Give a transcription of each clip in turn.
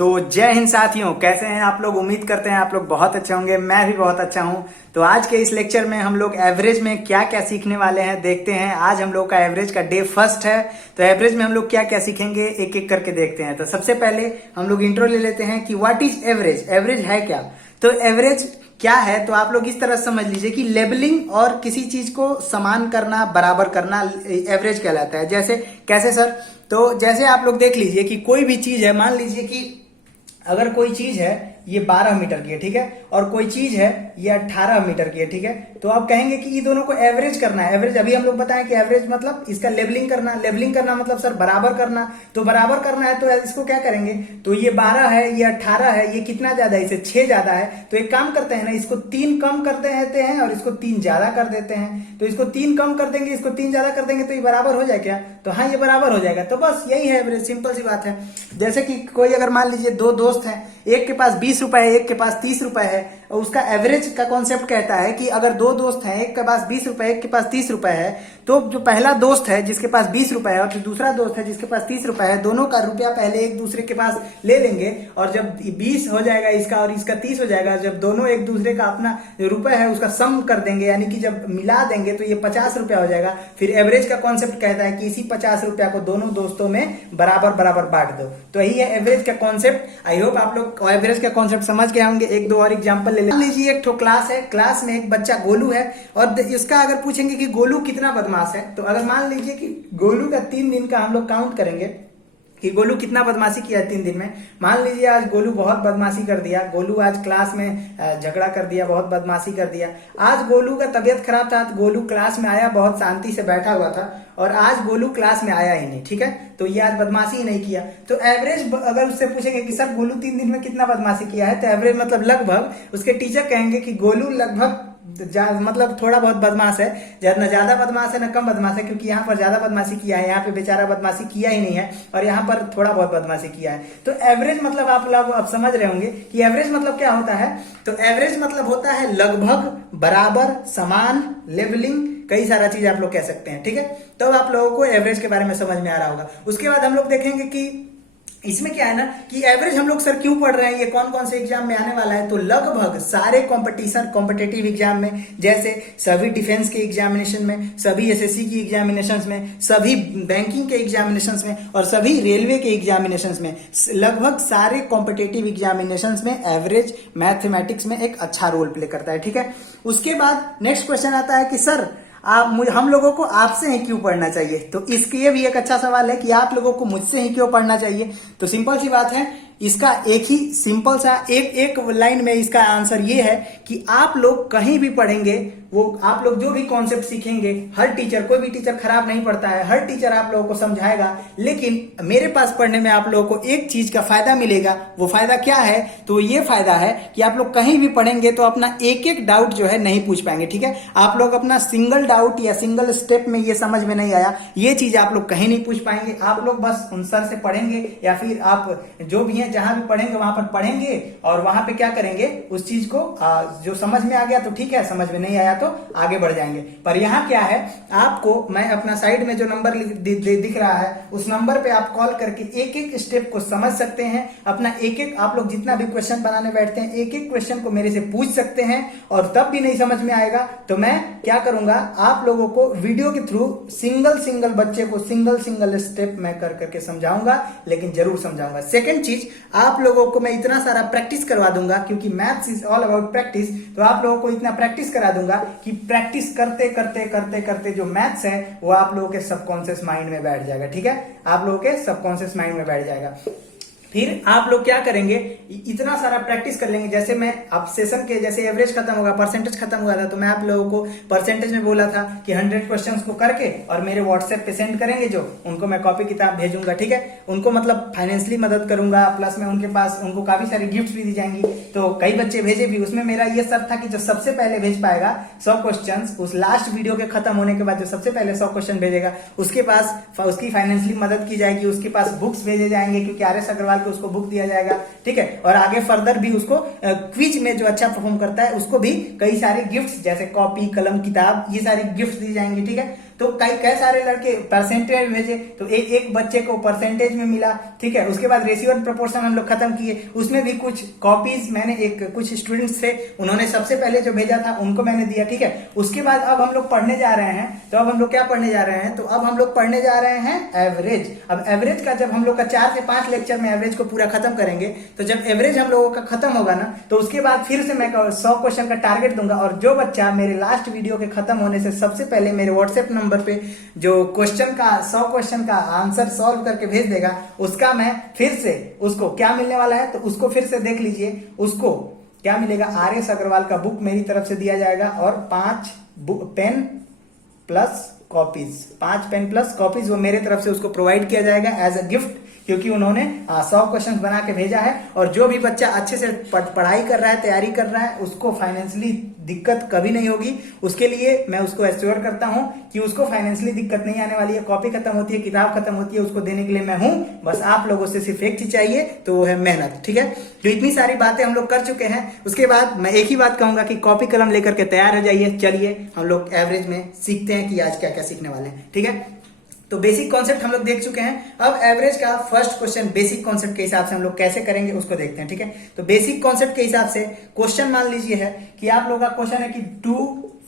तो जय हिंद साथियों, कैसे हैं आप लोग। उम्मीद करते हैं आप लोग बहुत अच्छे होंगे। मैं भी बहुत अच्छा हूं। तो आज के इस लेक्चर में हम लोग एवरेज में क्या क्या सीखने वाले हैं देखते हैं। आज हम लोग का एवरेज का डे फर्स्ट है। तो एवरेज में हम लोग क्या क्या सीखेंगे एक एक करके देखते हैं। तो सबसे पहले हम लोग इंट्रो ले लेते हैं कि व्हाट इज एवरेज। एवरेज है क्या। तो एवरेज क्या है तो आप लोग इस तरह समझ लीजिए कि लेबलिंग और किसी चीज को समान करना, बराबर करना एवरेज कहलाता है। जैसे कैसे सर, तो जैसे आप लोग देख लीजिए कि कोई भी चीज है, मान लीजिए कि अगर कोई चीज है ये 12 मीटर की है, ठीक है, और कोई चीज है ये 18 मीटर की है, ठीक है। तो आप कहेंगे कि ये दोनों को एवरेज करना है। एवरेज अभी हम लोग बताएं कि एवरेज मतलब इसका लेबलिंग करना। लेबलिंग करना मतलब सर बराबर करना। तो बराबर करना है तो इसको क्या करेंगे, तो ये 12 है, ये 18 है, ये कितना ज्यादा है, इसे 6 ज्यादा है। तो एक काम करते हैं ना, इसको 3 कम कर देते हैं और इसको 3 ज्यादा कर देते हैं। तो इसको 3 कम कर देंगे, इसको 3 ज्यादा कर देंगे, तो ये बराबर हो जाए क्या। तो हाँ, ये बराबर हो जाएगा। तो बस यही है एवरेज, सिंपल सी बात है। जैसे कि कोई अगर मान लीजिए दो दोस्त हैं, एक के पास 20 रुपए है, एक के पास 30 रुपए है, और उसका एवरेज का कॉन्सेप्ट कहता है कि अगर दो दोस्त हैं, एक के पास 20 रुपए, एक के पास 30 रुपए है, तो जो पहला दोस्त है जिसके पास 20 रुपए है और जो दूसरा दोस्त है जिसके पास 30 रुपए है, दोनों का रुपया पहले एक दूसरे के पास ले लेंगे, और जब 20 हो जाएगा इसका और इसका 30 हो जाएगा, जब दोनों एक दूसरे का अपना जो रुपए है उसका सम कर देंगे, यानी कि जब मिला देंगे तो ये 50 रुपया हो जाएगा। फिर एवरेज का कॉन्सेप्ट कहता है कि इसी 50 रुपया को दोनों दोस्तों में बराबर बराबर बांट दो। तो यही है एवरेज का कॉन्सेप्ट। आई होप आप लोग एवरेज का कॉन्सेप्ट समझ गए होंगे। एक दो और एग्जांपल ले लीजिए। एक तो क्लास है, क्लास में एक बच्चा गोलू है, और इसका अगर पूछेंगे कि गोलू कितना बदमाश है, तो अगर मान लीजिए कि गोलू का 3 दिन का हम लोग काउंट करेंगे कि गोलू कितना बदमाशी किया 3 दिन में। मान लीजिए आज गोलू बहुत बदमाशी कर दिया, गोलू आज क्लास में झगड़ा कर दिया, बहुत बदमाशी कर दिया। आज गोलू का तबियत खराब था, तो गोलू क्लास में आया, बहुत शांति से बैठा हुआ था, और आज गोलू क्लास में आया ही नहीं, ठीक है। तो ये आज बदमाशी ही नहीं किया। तो एवरेज अगर उससे पूछेंगे कि सर गोलू 3 दिन में कितना बदमाशी किया है, तो एवरेज मतलब लगभग, उसके टीचर कहेंगे कि गोलू लगभग मतलब थोड़ा बहुत बदमाश है, न ज्यादा बदमाश है न कम बदमाश है, क्योंकि यहाँ पर ज्यादा बदमाशी किया है, यहाँ पे बेचारा बदमाशी किया ही नहीं है, और यहाँ पर थोड़ा बहुत बदमाशी किया है। तो एवरेज मतलब आप लोग अब समझ रहे होंगे कि एवरेज मतलब क्या होता है। तो एवरेज मतलब होता है लगभग, बराबर, समान, लेवलिंग, कई सारा चीज आप लोग कह सकते हैं, ठीक है। तो अब आप लोगों को एवरेज के बारे में समझ में आ रहा होगा। उसके बाद हम लोग देखेंगे कि इसमें क्या है ना कि एवरेज हम लोग सर क्यों पढ़ रहे हैं, ये कौन कौन से एग्जाम में आने वाला है। तो लगभग सारे कॉम्पिटिटिव एग्जाम में, जैसे सभी डिफेंस के एग्जामिनेशन में, सभी एसएससी की एग्जामिनेशन में, सभी बैंकिंग के एग्जामिनेशन में, और सभी रेलवे के एग्जामिनेशन में, लगभग सारे कॉम्पिटिटिव एग्जामिनेशन में एवरेज मैथमेटिक्स में एक अच्छा रोल प्ले करता है, ठीक है। उसके बाद नेक्स्ट क्वेश्चन आता है कि सर हम लोगों को आपसे ही क्यों पढ़ना चाहिए। तो इसके ये भी एक अच्छा सवाल है कि आप लोगों को मुझसे ही क्यों पढ़ना चाहिए। तो सिंपल सी बात है, इसका एक ही सिंपल सा एक लाइन में इसका आंसर ये है कि आप लोग कहीं भी पढ़ेंगे, वो आप लोग जो भी कॉन्सेप्ट सीखेंगे, हर टीचर, कोई भी टीचर खराब नहीं पढ़ता है, हर टीचर आप लोगों को समझाएगा, लेकिन मेरे पास पढ़ने में आप लोगों को एक चीज का फायदा मिलेगा। वो फायदा क्या है, तो ये फायदा है कि आप लोग कहीं भी पढ़ेंगे तो अपना एक एक डाउट जो है नहीं पूछ पाएंगे, ठीक है। आप लोग अपना सिंगल डाउट या सिंगल स्टेप में ये समझ में नहीं आया, ये चीज आप लोग कहीं नहीं पूछ पाएंगे। आप लोग बस उन सर से पढ़ेंगे, या फिर आप जो भी हैं जहां भी पढ़ेंगे वहां पर पढ़ेंगे, और वहां पे क्या करेंगे, उस चीज को जो समझ में आ गया तो ठीक है, समझ में नहीं आया तो आगे बढ़ जाएंगे। पर यहाँ क्या है, आपको मैं अपना साइड में जो नंबर दिख रहा है उस नंबर पे आप कॉल करके एक एक स्टेप को समझ सकते हैं। अपना एक एक, आप लोग जितना भी क्वेश्चन बनाने बैठते हैं, एक एक क्वेश्चन को मेरे से पूछ सकते हैं, और तब भी नहीं समझ में आएगा तो मैं क्या करूंगा, आप लोगों को वीडियो के थ्रू सिंगल बच्चे को सिंगल स्टेप मैं कर करके समझाऊंगा, लेकिन जरूर समझाऊंगा। सेकेंड चीज, आप लोगों को मैं इतना सारा प्रैक्टिस करवा दूंगा, क्योंकि maths is all about practice. तो आप लोगों को इतना प्रैक्टिस करा दूंगा कि प्रैक्टिस करते करते करते करते जो मैथ्स है वो आप लोगों के सबकॉन्शियस माइंड में बैठ जाएगा, ठीक है। आप लोगों के सबकॉन्शियस माइंड में बैठ जाएगा। फिर आप लोग क्या करेंगे, इतना सारा प्रैक्टिस कर लेंगे। जैसे मैं अब सेशन के, जैसे एवरेज खत्म होगा, परसेंटेज खत्म हुआ था, तो मैं आप लोगों को परसेंटेज में बोला था कि 100 क्वेश्चंस को करके और मेरे व्हाट्सएप पे सेंड करेंगे, जो उनको मैं कॉपी किताब भेजूंगा, ठीक है। उनको मतलब फाइनेंशियली मदद करूंगा, प्लस में उनके पास उनको काफी सारी गिफ्ट भी दी जाएंगी। तो कई बच्चे भेजे भी, उसमें मेरा ये शर्त था कि जो सबसे पहले भेज पाएगा 100 क्वेश्चन, उस लास्ट वीडियो के खत्म होने के बाद जो सबसे पहले 100 क्वेश्चन भेजेगा उसके पास उसकी फाइनेंशियली मदद की जाएगी, उसके पास बुक्स भेजे जाएंगे, क्योंकि आर एस अग्रवाल को उसको बुक दिया जाएगा, ठीक है। और आगे फर्दर भी उसको क्विज में जो अच्छा परफॉर्म करता है उसको भी कई सारे गिफ्ट्स, जैसे कॉपी, कलम, किताब, ये सारी गिफ्ट्स दी जाएंगी, ठीक है। तो कई सारे लड़के परसेंटेज भेजे, तो एक बच्चे को परसेंटेज में मिला, ठीक है। उसके बाद रेशियो एंड प्रोपोर्शन हम लोग खत्म किए, उसमें भी कुछ कॉपीज मैंने कुछ स्टूडेंट्स थे, उन्होंने सबसे पहले जो भेजा था उनको मैंने दिया, ठीक है। उसके बाद अब हम लोग पढ़ने जा रहे हैं, तो अब हम लोग क्या पढ़ने जा रहे हैं, तो अब हम लोग पढ़ने जा रहे हैं एवरेज। अब एवरेज का जब हम लोग का 4 से 5 लेक्चर में एवरेज को पूरा खत्म करेंगे, तो जब एवरेज हम लोगों का खत्म होगा ना, तो उसके बाद फिर से मैं 100 क्वेश्चन का टारगेट दूंगा, और जो बच्चा मेरे लास्ट वीडियो के खत्म होने से सबसे पहले मेरे व्हाट्सएप नंबर पे जो क्वेश्चन का 100 क्वेश्चन का आंसर सॉल्व करके भेज देगा, उसका मैं फिर से उसको क्या मिलने वाला है, तो उसको फिर से देख लीजिए, उसको क्या मिलेगा, RS अग्रवाल का बुक मेरी तरफ से दिया जाएगा, और 5 pen plus copies, 5 pen plus copies वो मेरे तरफ से उसको प्रोवाइड किया जाएगा एज अ गिफ्ट, क्योंकि उन्होंने 100 क्वेश्चन बना के भेजा है। और जो भी बच्चा अच्छे से पढ़ाई कर रहा है, तैयारी कर रहा है, उसको फाइनेंशियली दिक्कत कभी नहीं होगी। उसके लिए मैं उसको एश्योर करता हूं कि उसको फाइनेंशियली दिक्कत नहीं आने वाली है। कॉपी खत्म होती है, किताब खत्म होती है, उसको देने के लिए मैं हूं। बस आप लोगों से सिर्फ एक चीज चाहिए, तो वो है मेहनत, ठीक है। तो इतनी सारी बातें हम लोग कर चुके हैं। उसके बाद मैं एक ही बात कहूंगा कि कॉपी कलम लेकर के तैयार हो जाइए। चलिए हम लोग एवरेज में सीखते हैं कि आज क्या क्या सीखने वाले हैं, ठीक है। तो बेसिक कॉन्सेप्ट हम लोग देख चुके हैं। अब एवरेज का फर्स्ट क्वेश्चन बेसिक कॉन्सेप्ट के हिसाब से हम लोग कैसे करेंगे उसको देखते हैं, ठीक है। तो बेसिक कॉन्सेप्ट के हिसाब से क्वेश्चन मान लीजिए है कि आप लोगों का क्वेश्चन है कि 2,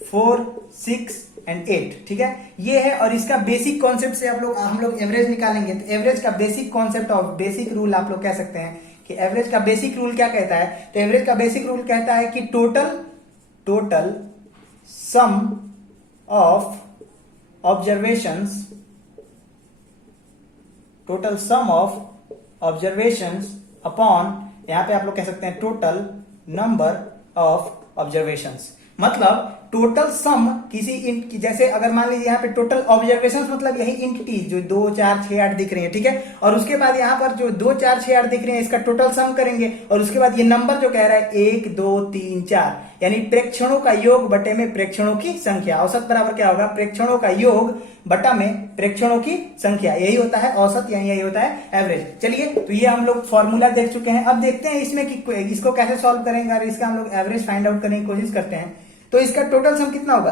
4, 6 एंड 8, ठीक है, ये है। और इसका बेसिक कॉन्सेप्ट से हम लोग एवरेज निकालेंगे। तो एवरेज का बेसिक कॉन्सेप्ट और बेसिक रूल आप लोग कह सकते हैं कि एवरेज का बेसिक रूल क्या कहता है। तो एवरेज का बेसिक रूल कहता है कि total sum of observations, total sum of observations upon, यहां पे आप लोग कह सकते हैं टोटल नंबर ऑफ ऑब्जर्वेशंस। मतलब टोटल सम किसी इंट, जैसे अगर मान लीजिए यहाँ पे टोटल ऑब्जर्वेशंस मतलब यही इंटिटीज जो 2, 4, 6, 8 दिख रही है, ठीक है। और उसके बाद यहाँ पर जो 2, 4, 6, 8 दिख रहे हैं, इसका टोटल सम करेंगे। और उसके बाद ये नंबर जो कह रहा है 1, 2, 3, 4, यानी प्रेक्षणों का योग बटे में प्रेक्षणों की संख्या। औसत बराबर क्या होगा, प्रेक्षणों का योग बटा में प्रेक्षणों की संख्या, यही होता है औसत, यही होता है एवरेज। चलिए, तो ये हम लोग फॉर्मूला देख चुके हैं। अब देखते हैं इसमें कि इसको कैसे सॉल्व करेंगे और इसका हम लोग एवरेज फाइंड आउट करने की कोशिश करते हैं। तो इसका टोटल सम कितना होगा,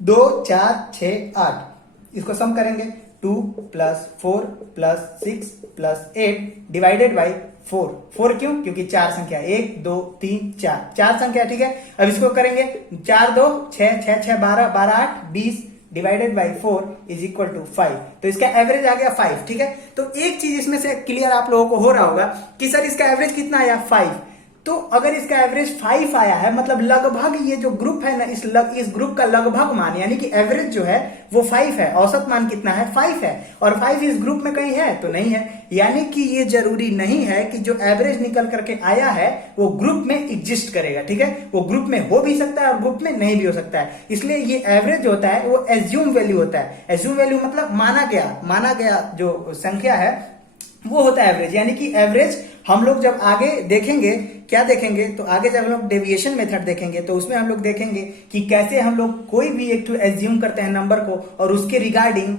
2, 4, 6, 8, इसको सम करेंगे 2 + 4 + 6 + 8 डिवाइडेड बाई 4। 4 क्यों, क्योंकि 4 संख्या, 1, 2, 3, 4 संख्या, ठीक है। अब इसको करेंगे 4, 2, 6, 6, 6, 12, 12, 8, 20 डिवाइडेड बाई 4 = 5। तो इसका एवरेज आ गया 5, ठीक है। तो एक चीज इसमें से क्लियर आप लोगों को हो रहा होगा कि सर इसका एवरेज कितना आया, 5। तो अगर इसका एवरेज 5 आया है, मतलब लगभग ये जो ग्रुप है ना, इस ग्रुप का लगभग मान, यानी कि एवरेज जो है वो 5 है। औसत मान कितना है, 5 है। और 5 इस ग्रुप में कहीं है तो नहीं है, यानी कि ये जरूरी नहीं है कि जो एवरेज निकल करके आया है वो ग्रुप में एग्जिस्ट करेगा, ठीक है। वो ग्रुप में हो भी सकता है और ग्रुप में नहीं भी हो सकता है। इसलिए ये एवरेज होता है वो एज्यूम वैल्यू होता है। एज्यूम वैल्यू मतलब माना गया जो संख्या है वो होता है एवरेज। यानी कि एवरेज हम लोग जब आगे देखेंगे, क्या देखेंगे, तो आगे जब हम लोग डेविएशन मेथड देखेंगे तो उसमें हम लोग देखेंगे कि कैसे हम लोग कोई भी एक तो एज्यूम करते हैं नंबर को और उसके रिगार्डिंग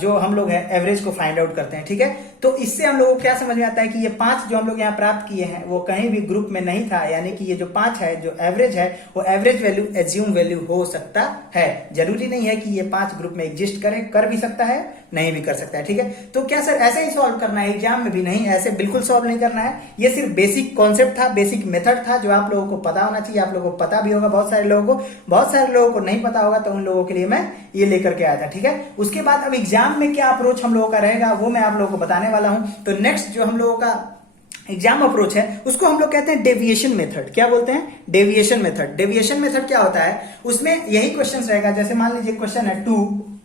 जो हम लोग है एवरेज को फाइंड आउट करते हैं, ठीक है। तो इससे हम लोगों को क्या समझ में आता है कि ये 5 जो हम लोग यहाँ प्राप्त किए हैं वो कहीं भी ग्रुप में नहीं था। यानी कि ये जो 5 है, जो एवरेज है, वो एवरेज वैल्यू एज्यूम वैल्यू हो सकता है। जरूरी नहीं है कि ये 5 ग्रुप में एग्जिस्ट करे, कर भी सकता है, नहीं भी कर सकता है, ठीक है। तो क्या सर ऐसे ही सॉल्व करना है एग्जाम में भी? नहीं, ऐसे बिल्कुल सॉल्व नहीं करना है। ये सिर्फ बेसिक कॉन्सेप्ट था, बेसिक मेथड था जो आप लोगों को पता होना चाहिए। आप लोगों को पता भी होगा, बहुत सारे लोगों को नहीं पता होगा, तो उन लोगों के लिए मैं ये लेकर के आया था, ठीक है। उसके बाद अब एग्जाम में क्या अप्रोच हम लोगों का रहेगा वो मैं आप लोगों को बताने वाला हूं। तो नेक्स्ट जो हम लोगों का एग्जाम अप्रोच है उसको हम लोग कहते हैं डेविएशन मेथड। क्या बोलते हैं? Deviation method. डेविएशन मेथड क्या होता है, उसमें यही क्वेश्चन रहेगा। जैसे मान लीजिए क्वेश्चन है 2,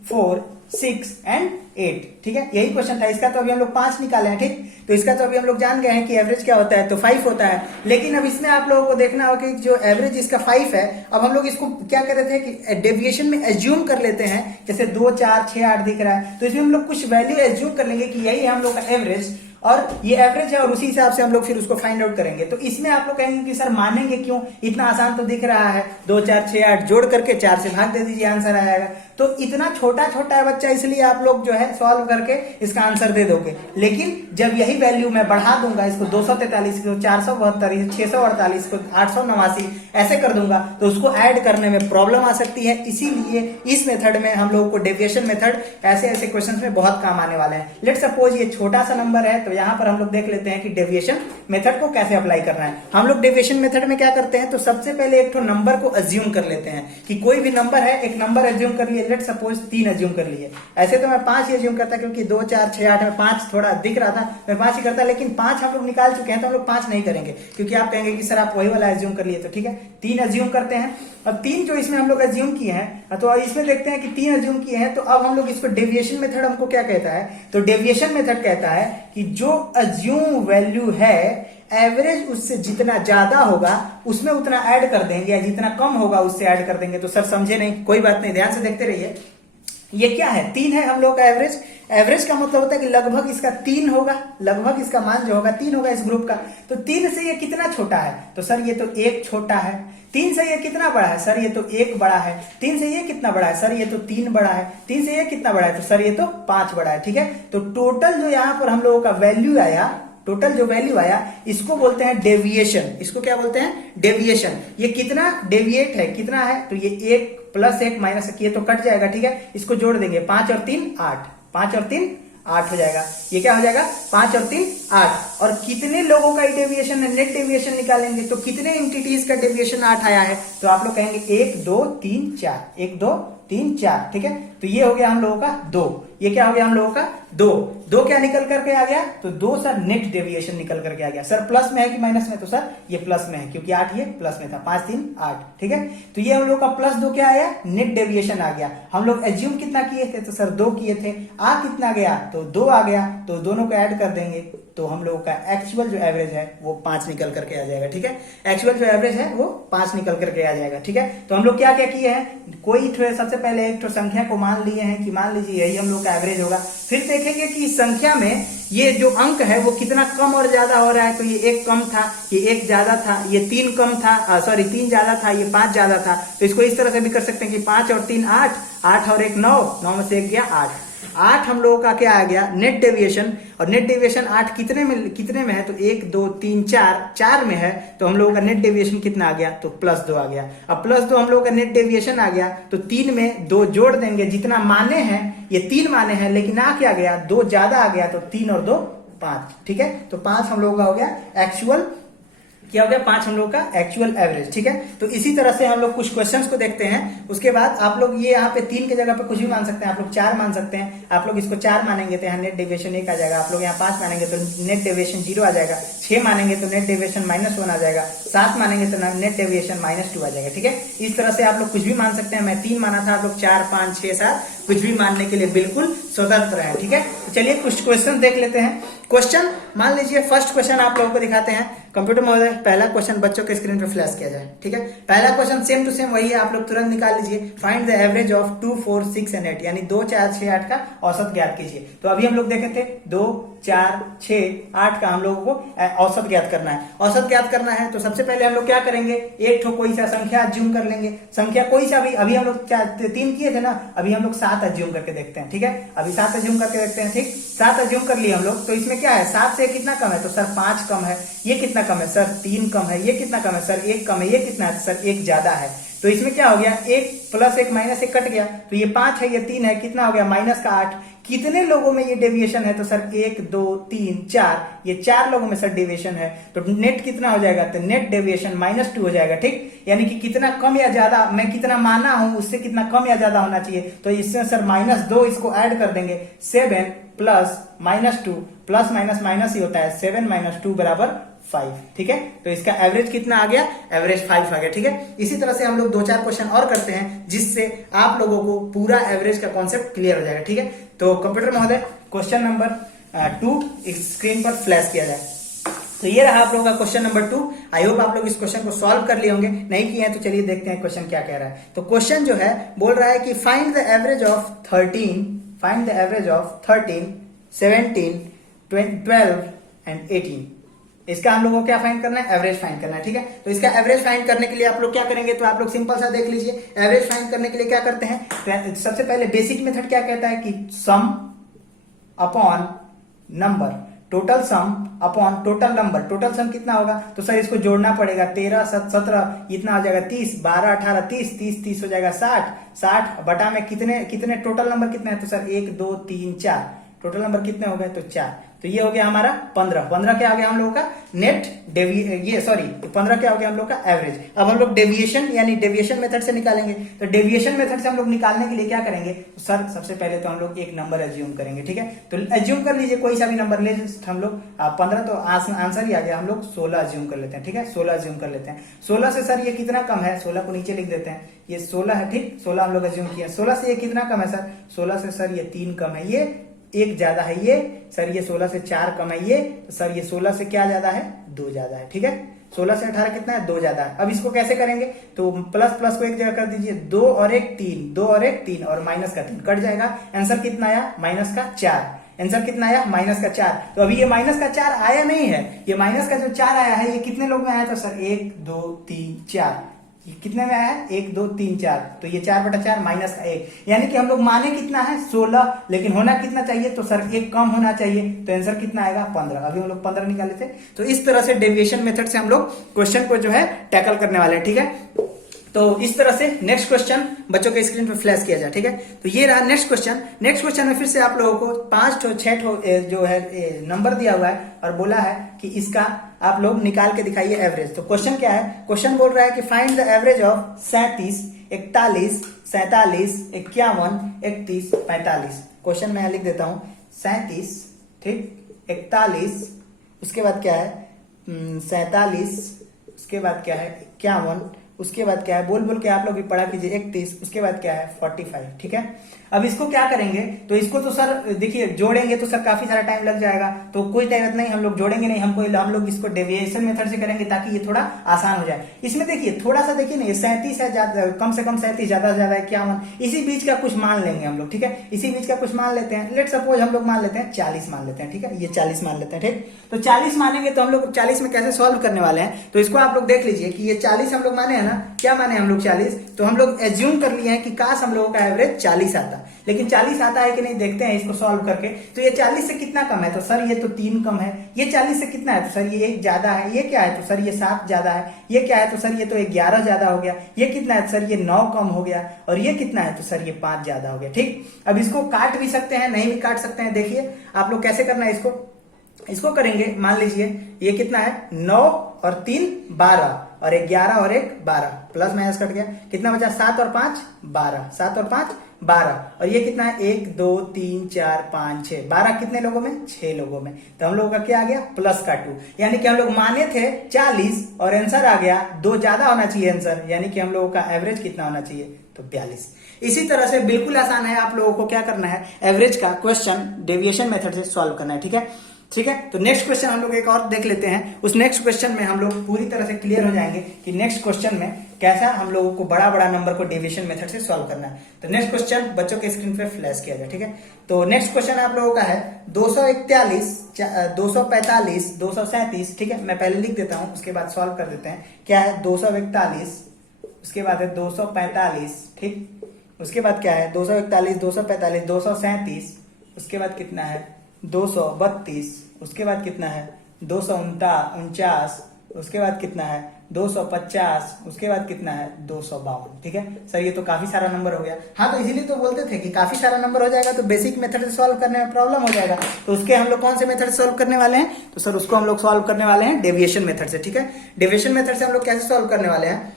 4, 6 एंड 8, ठीक है, यही क्वेश्चन था। इसका तो अभी हम लोग 5 निकाले हैं, ठीक। तो इसका तो अभी हम लोग जान गए हैं कि एवरेज क्या होता है, तो 5 होता है। लेकिन अब इसमें आप लोगों को देखना होगा कि जो एवरेज इसका 5 है, अब हम लोग इसको क्या कर रहे थे कि डेविएशन में एज्यूम कर लेते हैं। जैसे 2, 4, 6, 8 दिख रहा है, तो इसमें हम लोग कुछ वैल्यू एज्यूम कर लेंगे कि यही है हम लोग का एवरेज, और ये एवरेज है, और उसी हिसाब से हम लोग फिर उसको फाइंड आउट करेंगे। तो इसमें आप लोग कहेंगे कि सर मानेंगे क्यों, इतना आसान तो दिख रहा है, 2, 4, 6, 8 जोड़ करके 4 से भाग दे दीजिए, आंसर आएगा। तो इतना छोटा छोटा है बच्चा, इसलिए आप लोग जो है सॉल्व करके इसका आंसर दे दोगे। लेकिन जब यही वैल्यू मैं बढ़ा दूंगा, इसको 243 को 472, 648 को 889 ऐसे कर दूंगा, तो उसको ऐड करने में प्रॉब्लम आ सकती है। इसीलिए इस मेथड में हम लोगों को डेविएशन मेथड ऐसे ऐसे क्वेश्चन में बहुत काम आने वाले हैं। लेट सपोज ये छोटा सा नंबर है, तो यहाँ पर हम लोग देख लेते हैं कि डेविएशन मेथड को कैसे अप्लाई करना है। हम लोग डेविएशन मेथड में क्या करते हैं, तो सबसे पहले एक तो नंबर को अज्यूम कर लेते हैं कि कोई भी नंबर है, एक नंबर अज्यूम कर लिए, लेट सपोज 3 अज्यूम कर लिए। ऐसे तो मैं 5 ही अज्यूम करता, क्योंकि 2 4 6 8 में 5 थोड़ा दिख रहा था, मैं 5 ही करता। लेकिन 5 हम लोग निकाल चुके हैं, तो हम लोग 5 नहीं करेंगे, क्योंकि आप कहेंगे कि सर आप वही वाला अज्यूम कर लिए। तो ठीक है, 3 अज्यूम करते हैं। अब 3 जो इसमें हम लोग अज्यूम किए हैं, तो इसमें देखते हैं कि 3 अज्यूम किए हैं, तो अब हम लोग इसको डेविएशन मेथड हमको क्या कहता है, तो डेविएशन मेथड कहता है कि जो अज्यूम वैल्यू है एवरेज उससे जितना ज्यादा होगा उसमें उतना ऐड कर देंगे, या जितना कम होगा उससे ऐड कर देंगे। तो सर समझे नहीं, कोई बात नहीं, ध्यान से देखते रहिए। ये क्या है, 3 है हम लोग का एवरेज। एवरेज का मतलब होता है कि लगभग इसका 3 होगा, लगभग इसका मान जो होगा 3 होगा इस ग्रुप का। तो 3 से ये कितना छोटा है, तो सर ये तो 1 छोटा है। 3 से ये कितना बड़ा है, सर ये तो 1 बड़ा है। 3 से ये कितना बड़ा है, सर ये तो 3 बड़ा है। 3 से ये कितना बड़ा है, तो सर ये तो 5 बड़ा है। ठीक है, तो टोटल जो यहाँ पर हम लोगों का वैल्यू आया, टोटल जो वैल्यू आया, इसको बोलते हैं डेविएशन। इसको क्या बोलते हैं, डेविएशन। ये कितना डेविएट है, कितना है, तो ये 1 + 1 - 1, ये तो कट जाएगा। ठीक है, इसको जोड़ देंगे, 5 और 3 8, 5 और 3 8 हो जाएगा। ये क्या हो जाएगा, 5 और 3 8। और कितने लोगों का डेविएशन है, नेट डेविएशन निकालेंगे, तो कितने एंटिटीज का डेविएशन 8 आया है, तो आप लोग कहेंगे 1 2 3 4, 1 2 3 4। ठीक है, तो ये हो गया हम लोगों का 2। ये क्या हो गया हम लोगों का 2 क्या निकल करके आ गया, तो 2 सर नेट डेविएशन निकल करके आ गया। सर प्लस में है कि माइनस में, तो सर ये प्लस में है, क्योंकि 8 ये प्लस में था, 5 3 8। ठीक है, तो ये हम लोग का +2 क्या आया, नेट डेविएशन आ गया। हम लोग एज्यूम कितना किए थे, तो सर 2 किए थे। आ कितना गया, तो 2 आ गया, तो दोनों को ऐड कर देंगे, तो हम लोगों का एक्चुअल जो एवरेज है वो 5 निकल करके आ जाएगा। ठीक है, एक्चुअल जो एवरेज है वो 5 निकल करके आ जाएगा। ठीक है, तो हम लोग क्या क्या किए हैं, कोई सबसे पहले एक तो संख्या को मान लिए हैं कि मान लीजिए यही हम लोग का एवरेज होगा। फिर देखेंगे कि इस संख्या में ये जो अंक है वो कितना कम और ज्यादा हो रहा है। तो ये 1 कम था, ये 1 ज्यादा था, ये 3 कम था, सॉरी 3 ज्यादा था, ये 5 ज्यादा था। तो इसको इस तरह से भी कर सकते हैं कि 5 और 3 8, 8 और 1 9, 9 में से 1 गया 8। 8 हम लोगों का क्या आ गया, नेट डेविएशन। और नेट डेविएशन 8 कितने में है, तो 1 2 3 4 में है। तो हम लोगों का नेट डेविएशन कितना आ गया, तो +2 आ गया। अब +2 हम लोगों का नेट डेविएशन आ गया, तो 3 में 2 जोड़ देंगे, जितना माने हैं ये 3 माने हैं, लेकिन आ क्या गया, 2 ज्यादा आ गया, तो 3 और 2 5। ठीक है, तो 5 हम लोगों का हो गया एक्चुअल, क्या हो गया 5 हम लोग का एक्चुअल एवरेज। ठीक है, तो इसी तरह से हम लोग कुछ क्वेश्चंस को देखते हैं। उसके बाद आप लोग ये यहाँ पे 3 की जगह पे कुछ भी मान सकते हैं, आप लोग 4 मान सकते हैं। आप लोग इसको 4 मानेंगे तो यहाँ नेट डेविएशन 1 आ जाएगा। आप लोग यहाँ 5 मानेंगे तो नेट डेविएशन 0 आ जाएगा। 6 मानेंगे तो नेट डेविएशन -1 आ जाएगा। 7 मानेंगे तो नेट डेविएशन -2 आ जाएगा। ठीक है, इस तरह से आप लोग कुछ भी मान सकते हैं। मैं 3 माना था, आप लोग 4 5 6 7 कुछ भी मानने के लिए बिल्कुल स्वतंत्र है। ठीक है, तो चलिए कुछ क्वेश्चन देख लेते हैं। क्वेश्चन मान लीजिए, फर्स्ट क्वेश्चन आप लोगों को दिखाते हैं। कंप्यूटर महोदय पहला क्वेश्चन बच्चों के स्क्रीन पे फ्लैश किया जाए। ठीक है, पहला क्वेश्चन सेम टू सेम वही है, आप लोग तुरंत निकाल लीजिए। Find the average of 2 4 6 and 8, यानी 2 4 6 8 का औसत ज्ञात कीजिए। तो अभी हम लोग देखे थे 2 4 6 8 का हम लोगों को औसत ज्ञात करना है। औसत ज्ञात करना है तो सबसे पहले हम लोग क्या करेंगे, एक ठो कोई सा संख्या अज्यूम कर लेंगे। संख्या कोई सा भी, अभी हम लोग 3 किए थे ना, अभी हम लोग 7 अज्यूम करके देखते हैं। ठीक है, अभी 7 अज्यूम करके देखते हैं। ठीक, 7 अज्यूम कर लिए हम लोग। तो इसमें क्या है, 7 से कितना कम है, तो सर 5 कम है। ये कितना कम है, सर 3 कम है। ये कितना कम है, सर 1 कम है। ये कितना है, सर 1 ज्यादा है। तो इसमें क्या हो गया, 1 + 1 - 1 कट गया, तो ये 5 है, ये 3 है, कितना हो गया -8। कितने लोगों में ये डेविएशन है, तो सर 1 2 3 4, ये 4 लोगों में सर डेविएशन है। तो नेट कितना हो जाएगा, तो नेट डेविएशन -2 हो जाएगा। ठीक, यानी कि कितना कम या ज्यादा, मैं कितना माना हूं उससे कितना कम या ज्यादा होना चाहिए। तो इसमें सर -2 इसको ऐड कर देंगे। 7 + -2, प्लस माइनस माइनस ही होता है, 7 - 2 = 5। ठीक है, तो इसका एवरेज कितना आ गया, एवरेज 5 आ गया। ठीक है, इसी तरह से हम लोग 2-4 क्वेश्चन और करते हैं, जिससे आप लोगों को पूरा एवरेज का कॉन्सेप्ट क्लियर हो जाएगा। ठीक है, तो कंप्यूटर महोदय क्वेश्चन नंबर 2 स्क्रीन पर फ्लैश किया जाए। तो ये रहा आप लोगों का क्वेश्चन नंबर 2। आई होप आप लोग इस क्वेश्चन को सॉल्व कर लिए होंगे, नहीं किए हैं तो चलिए देखते हैं क्वेश्चन क्या कह रहा है। तो क्वेश्चन जो है बोल रहा है कि find the average of 13, 17, 12 and 18 इसका हम लोगों को क्या फाइंड करना है, एवरेज फाइंड करना है, ठीक है। तो इसका एवरेज फाइंड करने के लिए आप लोग क्या करेंगे, तो आप लोग सिंपल सा देख लीजिए, एवरेज फाइंड करने के लिए क्या करते हैं, तो सबसे पहले बेसिक मेथड क्या कहता है कि सम upon number, total sum upon total number. Total sum कितना होगा, तो सर इसको जोड़ना पड़ेगा, 13 17 इतना हो जाएगा 30, 12 18 30, 30 30 हो जाएगा 60, 60 बटा में कितने कितने टोटल नंबर कितने हैं, तो सर 1 2 3 4 टोटल नंबर कितने हो गए, तो 4। तो ये हो गया हमारा 15। 15 क्या हो गया हम लोगों का नेट ये सॉरी 15 क्या हो गया हम लोग का एवरेज। अब हम लोग डेविएशन यानी डेविएशन मेथड से निकालेंगे। तो डेविएशन मेथड से हम लोग निकालने के लिए क्या करेंगे, तो सर सबसे पहले तो हम लोग एक नंबर एज्यूम करेंगे, ठीक है। तो एज्यूम कर लीजिए कोई सा भी नंबर ले, हम लोग 15 तो आंसर ही आ गया, हम लोग 16 एज्यूम कर लेते हैं, ठीक है। 16 एज्यूम कर लेते हैं। 16 से सर ये कितना कम है, 16 को नीचे लिख देते हैं, ये 16 है, ठीक। 16 हम लोग एज्यूम किए। 16 से ये कितना कम है सर, 16 से सर ये 3 कम है, ये 1 ज्यादा है, ये सर ये 16 से 4 कम है, ये तो सर ये 16 से क्या ज्यादा है, 2 ज्यादा है, ठीक है। 16 से 18 कितना है, 2 ज्यादा है। अब इसको कैसे करेंगे, तो प्लस प्लस को एक जगह कर दीजिए, 2 और 1 3, 2 और 1 3 और माइनस का 3 कट जाएगा। आंसर कितना आया, माइनस का 4। आंसर कितना आया, माइनस का 4। तो अभी ये माइनस का 4 आया नहीं है, ये माइनस का जो 4 आया है ये कितने लोग में आया, तो सर 1 2 3 4 कितने में आया, 1 2 3 4, तो ये 4/4 माइनस का 1, यानी कि हम लोग माने कितना है 16, लेकिन होना कितना चाहिए, तो सर 1 कम होना चाहिए। तो आंसर कितना आएगा, 15। अभी हम लोग 15 निकाले थे। तो इस तरह से डेविएशन मेथड से हम लोग क्वेश्चन को जो है टैकल करने वाले हैं, ठीक है। तो इस तरह से नेक्स्ट क्वेश्चन बच्चों के स्क्रीन पे फ्लैश किया जाए, ठीक है। तो ये रहा नेक्स्ट क्वेश्चन। नेक्स्ट क्वेश्चन में फिर से आप लोगों को 5 6 जो है नंबर दिया हुआ है और बोला है कि इसका आप लोग निकाल के दिखाइए एवरेज। तो क्वेश्चन क्या है, क्वेश्चन बोल रहा है कि find the average of 37 41 47 51 31 45। Question मैं लिख देता हूं, 37, ठीक, 41, उसके बाद क्या है 47, उसके बाद क्या है 51, उसके बाद क्या है, बोल बोल के आप लोग भी पढ़ा कीजिए 31, उसके बाद क्या है 45, ठीक है। अब इसको क्या करेंगे, तो इसको तो सर देखिए जोड़ेंगे तो सर काफी सारा टाइम लग जाएगा, तो कोई दिक्कत नहीं, हम लोग जोड़ेंगे नहीं, हम लोग इसको डेविएशन मेथड से करेंगे ताकि ये थोड़ा आसान हो जाए। इसमें देखिए थोड़ा सा देखिए ना, ये 37 है, कम से कम 37, ज्यादा से ज्यादा 51, इसी बीच का कुछ मान लेंगे हम लोग, ठीक है। इसी बीच का कुछ मान लेते हैं, लेट सपोज हम लोग मान लेते हैं 40 मान लेते हैं, ठीक है। ये 40 मान लेते हैं, ठीक। तो 40 मानेंगे तो हम लोग 40 में कैसे सॉल्व करने वाले हैं, तो इसको आप लोग देख लीजिए कि ये 40 हम लोग माने हैं ना, क्या माने हम लोग 40, तो हम लोग एज्यूम कर लिए हैं कि काश हम लोगों का एवरेज 40 आता, लेकिन 40 आता है कि नहीं देखते हैं इसको सॉल्व करके। तो ये 40 से कितना कम है, तो सर ये तो 3 कम है। ये 40 से कितना है, तो सर ये 1 ज्यादा है। ये क्या है, तो सर ये 7 ज्यादा है। ये क्या है, तो सर ये तो 11 ज्यादा हो गया। ये कितना है, तो सर ये 9 कम हो गया। और ये कितना है, तो सर ये 5 ज्यादा हो गया, ठीक। अब इसको काट भी सकते हैं, नहीं भी काट सकते हैं। देखिए आप लोग कैसे करना है इसको करेंगे, मान लीजिए ये कितना है 9 और 3 12 और 11 और 1 12, प्लस माइनस कट गया, कितना बचा 7 और 5 12, 7 और 5 12, और ये कितना है 1 2 3 4 5 6, 12 कितने लोगों में, 6 लोगों में। तो हम लोगों का क्या आ गया, प्लस का 2, यानी कि हम लोग माने थे 40 और आंसर आ गया 2 ज्यादा होना चाहिए आंसर, यानी कि हम लोगों का एवरेज कितना होना चाहिए, तो 42। इसी तरह से बिल्कुल आसान है, आप लोगों को क्या करना है, एवरेज का क्वेश्चन डेविएशन मेथड से सॉल्व करना है, ठीक है। ठीक है, तो नेक्स्ट क्वेश्चन हम लोग एक और देख लेते हैं। उस नेक्स्ट क्वेश्चन में हम लोग पूरी तरह से क्लियर हो जाएंगे कि नेक्स्ट क्वेश्चन में कैसा हम लोगों को बड़ा बड़ा नंबर को डेविएशन मेथड से सॉल्व करना है। तो नेक्स्ट क्वेश्चन बच्चों के स्क्रीन पे फ्लैश किया जाए, ठीक है। तो नेक्स्ट क्वेश्चन आप लोगों का है 241 245 237, ठीक है। मैं पहले लिख देता हूं, उसके बाद सॉल्व कर देते हैं। क्या है 241, उसके बाद है 245, ठीक। उसके बाद क्या है 241 245 237, उसके बाद कितना है 232, उसके बाद कितना है 249, उसके बाद कितना है 250, उसके बाद कितना है 252, ठीक है सर। ये तो काफी सारा नंबर हो गया। हाँ, तो इसीलिए तो बोलते थे कि काफी सारा नंबर हो जाएगा तो बेसिक मेथड से सॉल्व करने में प्रॉब्लम हो जाएगा। तो उसके हम लोग कौन से मेथड से सॉल्व करने वाले हैं, तो सर उसको हम लोग सॉल्व करने वाले हैं डेविएशन मेथड से, ठीक है। डेविएशन मेथड से हम लोग कैसे सॉल्व करने वाले हैं,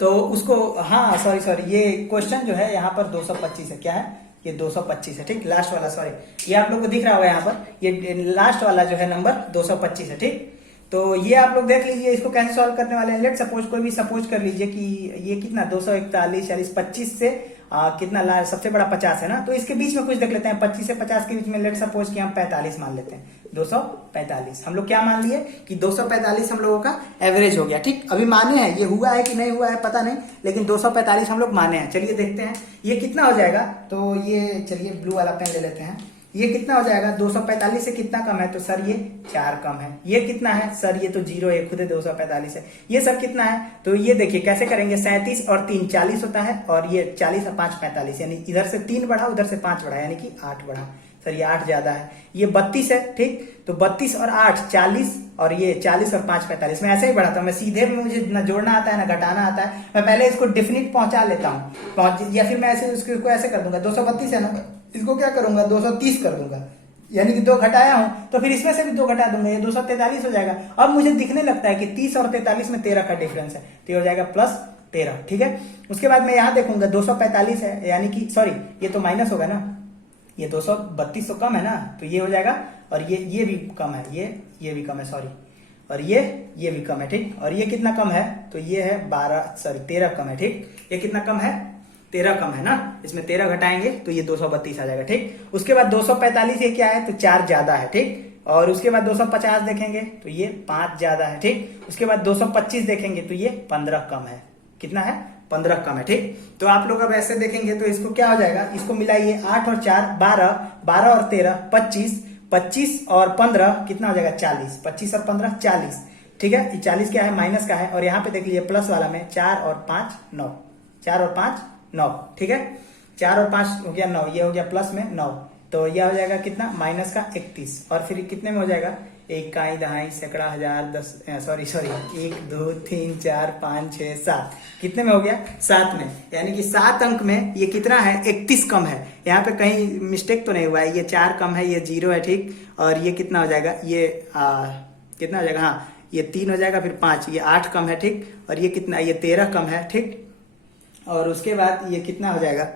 तो उसको, हाँ सॉरी, ये क्वेश्चन जो है यहाँ पर 225 है। क्या है, ये 225 है, ठीक। लास्ट वाला, सॉरी, ये आप लोग को दिख रहा होगा यहाँ पर, ये लास्ट वाला जो है नंबर 225 है, ठीक। तो ये आप लोग देख लीजिए इसको कैसे सॉल्व करने वाले हैं। लेट सपोज, कोई भी सपोज कर लीजिए कि ये कितना 241 40 25 से कितना सबसे बड़ा 50 है ना, तो इसके बीच में कुछ देख लेते हैं। 25 से 50 के बीच में लेट सपोज कि हम 45 मान लेते हैं। 245 हम लोग क्या मान लिए कि 245 हम लोगों का एवरेज हो गया, ठीक। अभी माने हैं, ये हुआ है कि नहीं हुआ है पता नहीं, लेकिन 245 हम लोग माने हैं। चलिए देखते हैं ये कितना हो जाएगा। तो ये चलिए ब्लू वाला पेन ले लेते हैं। ये कितना हो जाएगा, 245 से कितना कम है, तो सर ये 4 कम है। ये कितना है सर, ये तो 0 है, खुद 245 है। ये सब कितना है, तो ये देखिए कैसे करेंगे, 37 और 3 40 होता है, और ये 40 और 5 45, यानी इधर से 3 बढ़ा उधर से 5 बढ़ा, यानी कि 8 बढ़ा। सर ये 8 ज्यादा है, ये 32 है, ठीक। तो 32 और 8 40, और ये 40 और 5 45। मैं ऐसे ही बढ़ाता हूँ, मैं सीधे में मुझे ना जोड़ना आता है ना घटाना आता है। मैं पहले इसको डिफिनिट पहुंचा लेता हूँ, या फिर मैं ऐसे इसको ऐसे कर दूंगा, 232 है ना, इसको क्या करूंगा 230 कर दूंगा, यानी कि 2 घटाया हूं तो फिर इसमें से भी 2 घटा दूंगा, ये 243 हो जाएगा। अब मुझे दिखने लगता है कि 30 और 43 में 13 का डिफरेंस है, तो ये हो जाएगा +13, ठीक है। उसके बाद मैं यहां देखूंगा 245 है, यानी कि सॉरी ये तो माइनस होगा ना, ये 232 तो कम है ना, तो ये हो जाएगा, और ये भी कम है, ये भी कम है, सॉरी, और ये भी कम है, ठीक। और ये कितना कम है, तो ये है 13 कम है, ठीक। ये कितना कम है, 13 कम है ना, इसमें 13 घटाएंगे तो ये 232 आ जाएगा, ठीक। उसके बाद 245 ये क्या है, तो 4 ज्यादा है, ठीक। और उसके बाद 250 देखेंगे तो ये 5 ज्यादा है, ठीक। उसके बाद 225 देखेंगे तो ये 15 कम है, कितना है, 15 कम है, ठीक। तो आप लोग अब ऐसे देखेंगे तो इसको क्या हो जाएगा, इसको मिलाइए, 8 और 4 12, 12 और 13 25, 25 और 15 कितना हो जाएगा 40, 25 और 15 40, ठीक है। 40 क्या है, माइनस का है, और यहाँ पे देख लीजिए प्लस वाला में 4 और 5 9, 4 और 5 9, ठीक है। 4 और 5 हो गया 9, ये हो गया प्लस में 9, तो यह हो जाएगा कितना, माइनस का 31, और फिर कितने में हो जाएगा, 1 काई दहाई सैकड़ा हजार 10, सॉरी 1 2 3 4 5 6 7, कितने में हो गया, 7 में, यानी कि 7 अंक में ये कितना है, 31 कम है। यहाँ पे कहीं मिस्टेक तो नहीं हुआ है, ये 4 कम है, ये 0 है, ठीक। और ये कितना हो जाएगा, ये कितना हो जाएगा, हाँ ये 3 हो जाएगा, फिर 5, ये 8 कम है, ठीक। और ये कितना, ये 13 कम है, ठीक। और उसके बाद ये कितना हो जाएगा,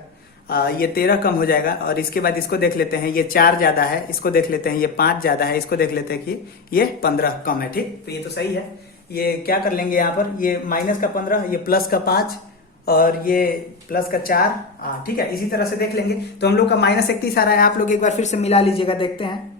ये 13 कम हो जाएगा। और इसके बाद इसको देख लेते हैं, ये 4 ज्यादा है, इसको देख लेते हैं, ये 5 ज्यादा है, इसको देख लेते हैं कि ये 15 कम है, ठीक। तो ये तो सही है। ये क्या कर लेंगे यहाँ पर, ये माइनस का 15, ये प्लस का 5, और ये प्लस का 4, ठीक है। इसी तरह से देख लेंगे, तो हम लोग का -31 आ रहा है। आप लोग एक बार फिर से मिला लीजिएगा, देखते हैं।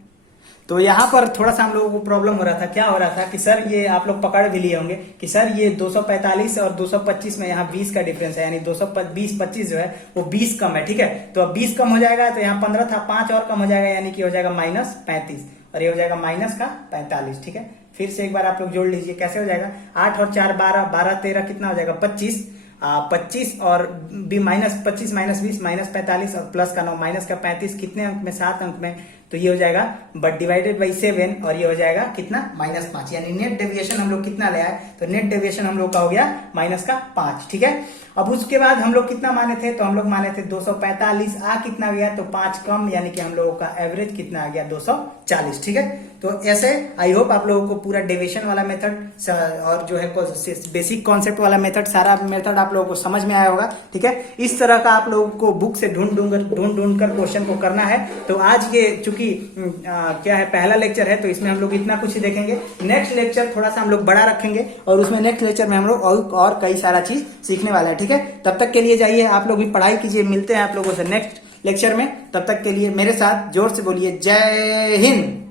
तो यहाँ पर थोड़ा सा हम लोगों को प्रॉब्लम हो रहा था, क्या हो रहा था कि सर ये आप लोग पकड़ भी लिए होंगे कि सर ये 245 और 225 में यहाँ 20 का डिफरेंस है, यानी 220-25 जो है वो 20 कम है, ठीक है। तो अब 20 कम हो जाएगा, तो यहाँ 15 था, 5 और कम हो जाएगा, यानी कि हो जाएगा -35, और ये हो जाएगा -45, ठीक है। फिर से एक बार आप लोग जोड़ लीजिए, कैसे हो जाएगा, 8 और 4 12, 12 13 कितना हो जाएगा 25, 25 और -25 -20 -45, और प्लस का 9 माइनस का 35, कितने अंक में, 7 अंक में, तो ये हो जाएगा बट डिवाइडेड बाई 7, और ये हो जाएगा कितना, -5, यानी नेट डेविएशन हम लोग कितना ले आए, तो नेट डेविएशन हम लोग का हो गया -5, ठीक है। अब उसके बाद हम लोग कितना माने थे, तो हम लोग माने थे 245, कितना गया, तो 5 कम, यानी कि हम लोगों का एवरेज कितना आ गया 240, ठीक है। तो ऐसे आई होप आप लोगों को पूरा डेविएशन वाला मेथड और जो है बेसिक कॉन्सेप्ट वाला मेथड, सारा मेथड आप लोगों को समझ में आया होगा, ठीक है। इस तरह का आप लोगों को बुक से ढूंढ कर क्वेश्चन को करना है। तो आज ये चूंकि क्या है, पहला लेक्चर है, तो इसमें हम लोग इतना कुछ ही देखेंगे। नेक्स्ट लेक्चर थोड़ा सा हम लोग बड़ा रखेंगे, और उसमें नेक्स्ट लेक्चर में हम लोग और कई सारा चीज सीखने वाला है, ठीक है। तब तक के लिए जाइए, आप लोग भी पढ़ाई कीजिए, मिलते हैं आप लोगों से नेक्स्ट लेक्चर में। तब तक के लिए मेरे साथ जोर से बोलिए जय हिंद।